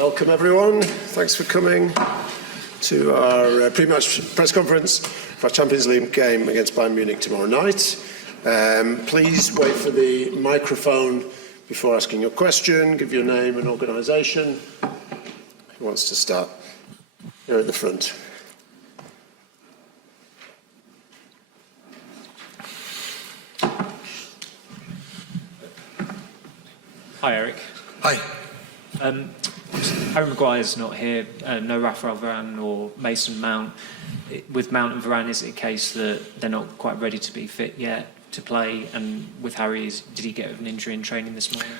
Welcome everyone. Thanks for coming to our pre-match press conference for our Champions League game against Bayern Munich tomorrow night. Please wait for the microphone before asking your question. Give your name and organisation. Who wants to start? Here at the front. Hi, Eric. Hi. Harry Maguire's not here. No Rafael Varane or Mason Mount. With Mount and Varane, is it a case that they're not quite ready to be fit yet to play? And with Harry, did he get an injury in training this morning?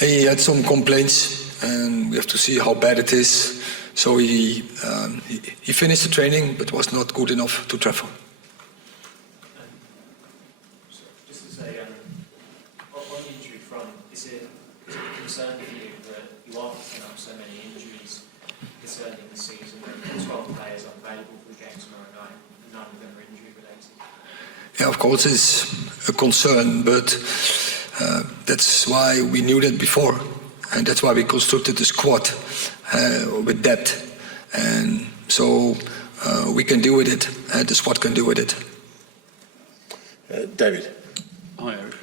He had some complaints, and we have to see how bad it is. So he finished the training, but was not good enough to travel. Just to say, on the injury front, is it a concern for you that you are picking up so many injuries this early in the season, and 12 players unavailable for the game tomorrow night, and none of them are injury related? Yeah, of course it's a concern, but that's why we knew that before, and that's why we constructed the squad with depth, and so we can deal with it, the squad can deal with it. David. Hi, Eric.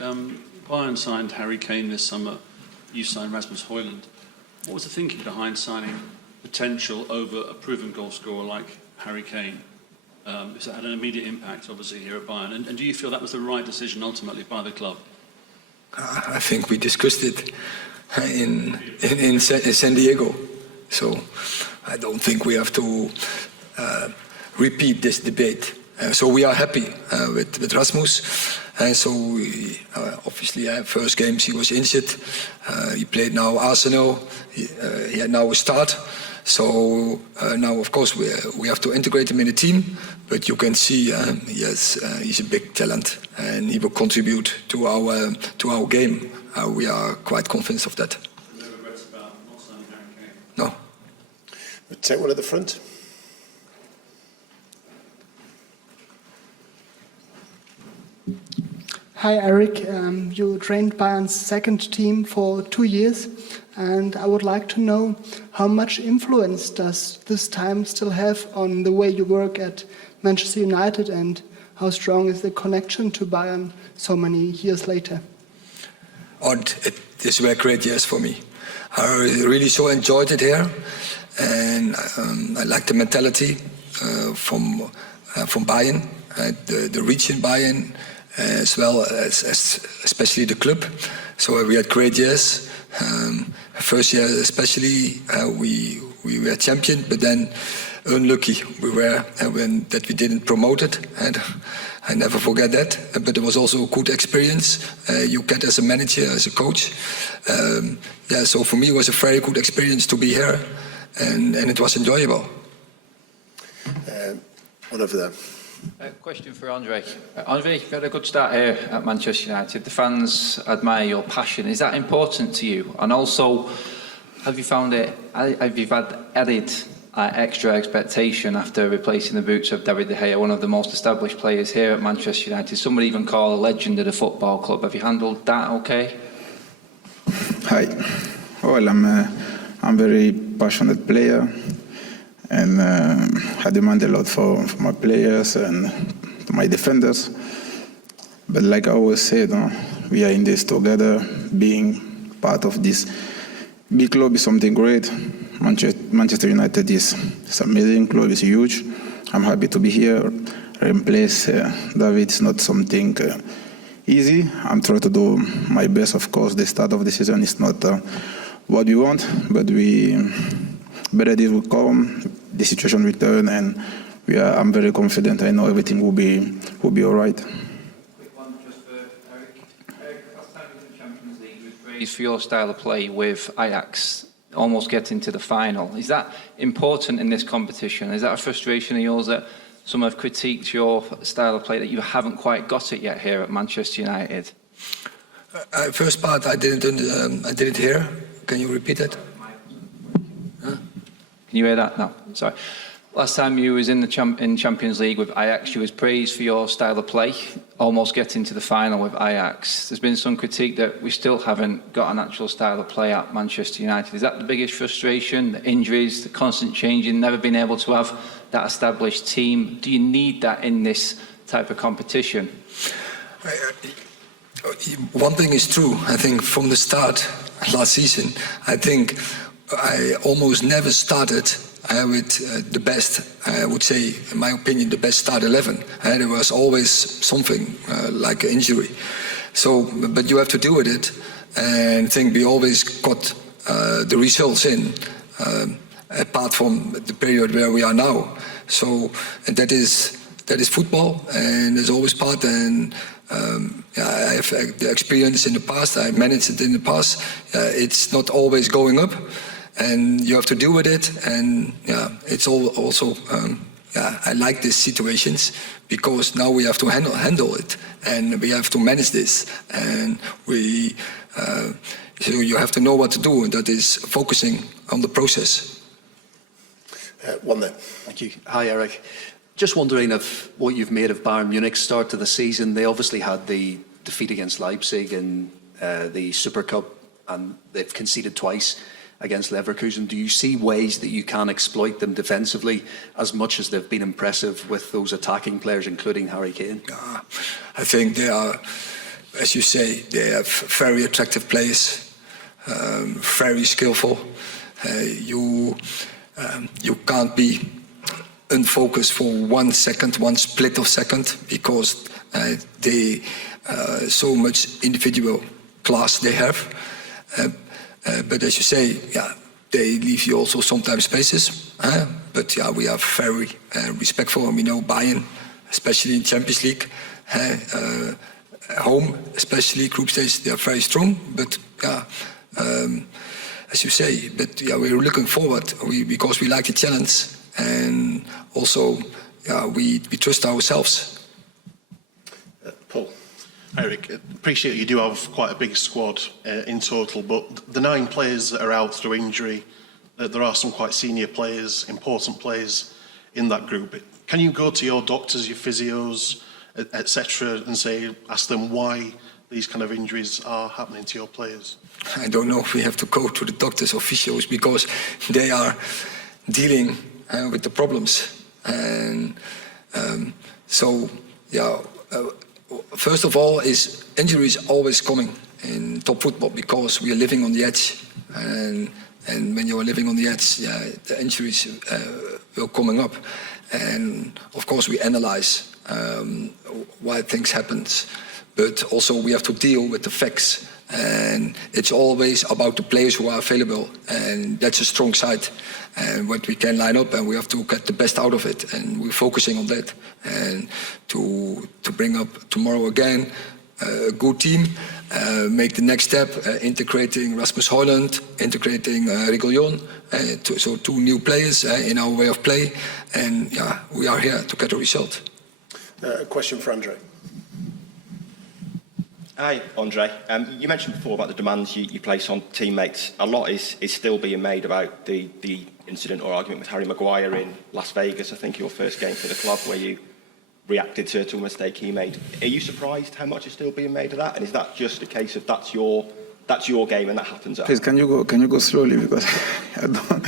Bayern signed Harry Kane this summer. You signed Rasmus Hojlund. What was the thinking behind signing potential over a proven goal scorer like Harry Kane? Has that had an immediate impact, obviously, here at Bayern? And do you feel that was the right decision ultimately by the club? I think we discussed it in San Diego, so I don't think we have to repeat this debate. So we are happy with Rasmus. And so obviously first games he was injured. He played now Arsenal. He had now a start. So now of course we have to integrate him in the team. But you can see yes, he's a big talent and he will contribute to our game. We are quite convinced of that. No regrets about not signing Harry Kane? No. We'll take one at the front. Hi Eric, you trained Bayern's second team for 2 years, and I would like to know how much influence does this time still have on the way you work at Manchester United, and how strong is the connection to Bayern so many years later? These were great years for me. I really so enjoyed it here, and I like the mentality from Bayern, the region Bayern, as well as especially the club. So we had great years. First year especially, we were champion, but then unlucky we were when that we didn't promote it, and I never forget that. But it was also a good experience you get as a manager, as a coach. Yeah, so for me it was a very good experience to be here, and it was enjoyable. One over there. Question for Andre. Andre, you've had a good start here at Manchester United. The fans admire your passion. Is that important to you? And also, have you had added extra expectation after replacing the boots of David De Gea, one of the most established players here at Manchester United? Some would even call a legend of the football club. Have you handled that okay? Hi. Well, I'm very passionate player. And I demand a lot for my players and my defenders. But like I always said, we are in this together. Being part of this big club is something great. Manchester United is an amazing club, it's huge. I'm happy to be here. Replace David is not something easy. I'm trying to do my best, of course. The start of the season is not what we want, but better days will come, the situation will turn, and I'm very confident. I know everything will be all right. Quick one just for Eric. Eric, last time in the Champions League, you was praised for your style of play with Ajax, almost getting to the final. Is that important in this competition? Is that a frustration of yours that some have critiqued your style of play, that you haven't quite got it yet here at Manchester United? First part I didn't hear. Can you repeat it? Can you hear that? No, sorry. Last time you was in the Champions League with Ajax, you was praised for your style of play, almost getting to the final with Ajax. There's been some critique that we still haven't got an actual style of play at Manchester United. Is that the biggest frustration, the injuries, the constant changing, never being able to have that established team? Do you need that in this type of competition? One thing is true. I think from the start last season, I think I almost never started with the best, I would say, in my opinion, the best start 11. There was always something like an injury. So, but you have to deal with it, and I think we always got the results in, apart from the period where we are now. So and that is football, and there's always part. And I have the experience in the past. I managed it in the past. It's not always going up. And you have to deal with it, and it's also I like these situations because now we have to handle it, and we have to manage this, and so you have to know what to do, and that is focusing on the process. One there. Thank you. Hi, Eric. Just wondering if what you've made of Bayern Munich's start to the season. They obviously had the defeat against Leipzig in the Super Cup, and they've conceded twice against Leverkusen. Do you see ways that you can exploit them defensively as much as they've been impressive with those attacking players, including Harry Kane? I think they are, as you say, they have very attractive players, very skillful. You can't be unfocused for 1 second, one split of second, because they so much individual class they have. But as you say, they leave you also sometimes spaces. But we are very respectful, and we know Bayern, especially in Champions League, home, especially group stage, they are very strong. But as you say, but we're looking forward because we like the challenge, and also we trust ourselves. Paul. Eric, appreciate you do have quite a big squad in total, but the 9 players that are out through injury, there are some quite senior players, important players in that group. Can you go to your doctors, your physios, etc., and ask them why these kind of injuries are happening to your players? I don't know if we have to go to the doctors or physios, because they are dealing with the problems, and first of all, injuries always coming in top football because we are living on the edge, and when you are living on the edge, the injuries will coming up, and of course we analyze why things happen, but also we have to deal with the facts, and it's always about the players who are available, and that's a strong side, and what we can line up, and we have to get the best out of it, and we're focusing on that, and to bring up tomorrow again a good team, make the next step, integrating Rasmus Hojlund, integrating Reguilón, so 2 new players in our way of play, and we are here to get a result. A question for Andre. Hi, Andre. You mentioned before about the demands you place on teammates. A lot is still being made about the incident or argument with Harry Maguire in Las Vegas, I think your first game for the club, where you reacted to a mistake he made. Are you surprised how much is still being made of that? And is that just a case of that's your game and that happens? Please, can you go slowly, because I don't.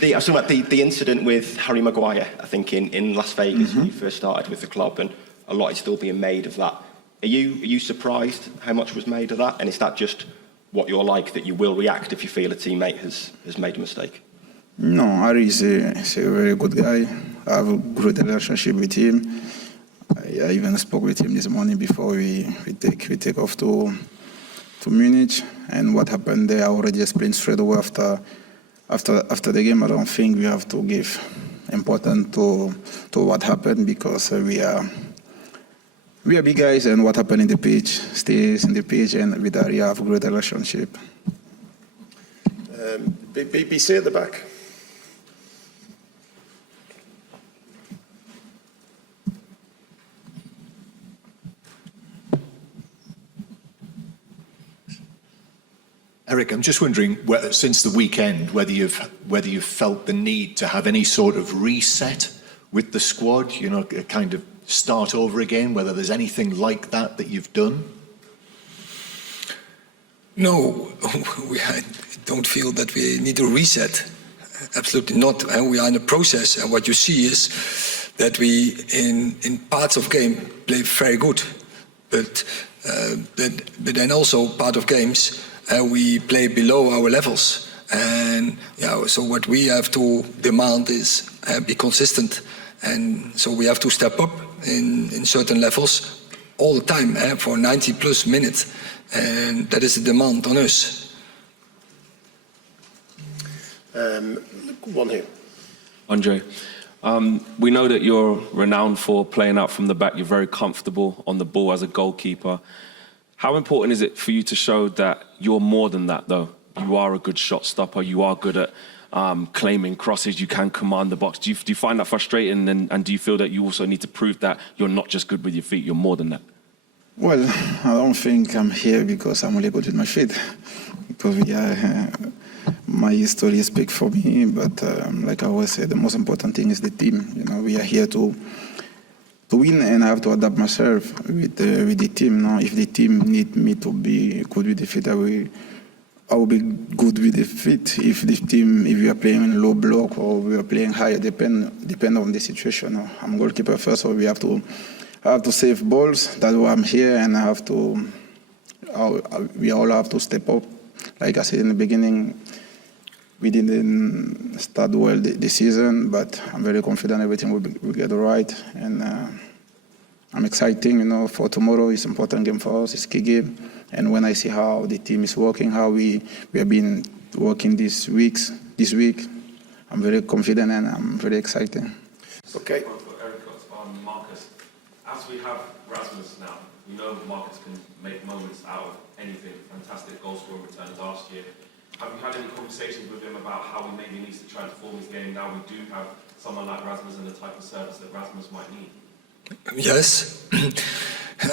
I was talking about the incident with Harry Maguire, I think in Las Vegas when you first started with the club, and a lot is still being made of that. Are you surprised how much was made of that? And is that just what you're like, that you will react if you feel a teammate has made a mistake? No, Harry is a very good guy. I have a good relationship with him. I even spoke with him this morning before we take off to Munich. And what happened there, I already explained straight away after the game. I don't think we have to give importance to what happened, because we are big guys, and what happened in the pitch stays in the pitch, and with Harry I have a great relationship. BBC at the back. Eric, I'm just wondering, whether, since the weekend, whether you've felt the need to have any sort of reset with the squad, you know, a kind of start over again, whether there's anything like that you've done? No, I don't feel that we need a reset. Absolutely not. We are in a process, and what you see is that we, in parts of game, play very good, but then also part of games we play below our levels, and so what we have to demand is be consistent, and so we have to step up in certain levels all the time for 90 plus minutes, and that is a demand on us. One here. Andre, we know that you're renowned for playing out from the back. You're very comfortable on the ball as a goalkeeper. How important is it for you to show that you're more than that, though? You are a good shot stopper. You are good at claiming crosses. You can command the box. Do you find that frustrating? And do you feel that you also need to prove that you're not just good with your feet, you're more than that? Well, I don't think I'm here because I'm only good with my feet. Because my history speaks for me, but like I always say, the most important thing is the team. You know, we are here to win, and I have to adapt myself with the team. Now, if the team need me to be good with the feet, I will be good with the feet. If we are playing in low block or we are playing high, depend on the situation. I'm goalkeeper first, so I have to save balls. That's why I'm here, and we all have to step up. Like I said in the beginning, we didn't start well the season, but I'm very confident everything will get right. And I'm excited, you know, for tomorrow. It's an important game for us. It's a key game. And when I see how the team is working, how we have been working this week, I'm very confident and I'm very excited. Okay. For Eric, Marcus, as we have Rasmus now, we know Marcus can make moments out of anything. Fantastic goal scoring return last year. Have you had any conversations with him about how he maybe needs to transform his game now we do have someone like Rasmus and the type of service that Rasmus might need? Yes,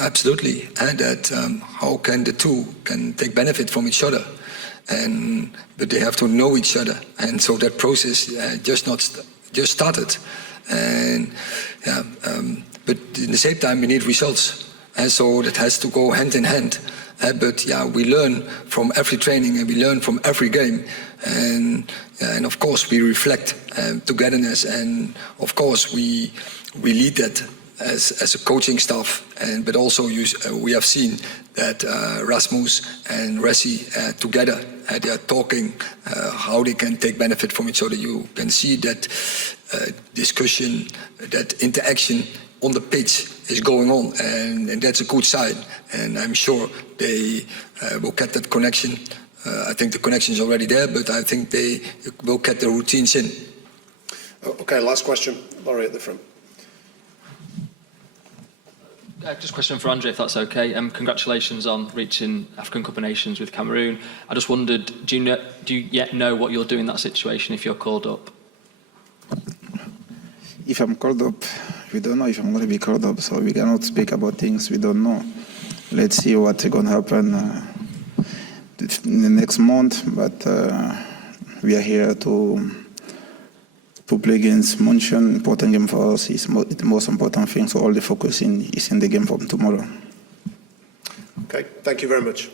absolutely. And that how can the two can take benefit from each other, but they have to know each other, and so that process just started, and but at the same time we need results, and so that has to go hand in hand. But we learn from every training and we learn from every game, and of course we reflect togetherness, and of course we lead that as a coaching staff, but also we have seen that Rasmus and Resi together they are talking how they can take benefit from each other. You can see that discussion, that interaction on the pitch is going on, and that's a good sign, and I'm sure they will get that connection. I think the connection is already there, but I think they will get the routines in. Okay, last question. Laurie at the front. Just a question for Andre, if that's okay. Congratulations on reaching African Cup of Nations with Cameroon. I just wondered, do you yet know what you'll do in that situation if you're called up? If I'm called up, we don't know if I'm going to be called up, so we cannot speak about things we don't know. Let's see what's going to happen in the next month, but we are here to play against Munchen. Important game for us. It's the most important thing, so all the focus is in the game from tomorrow. Okay, thank you very much.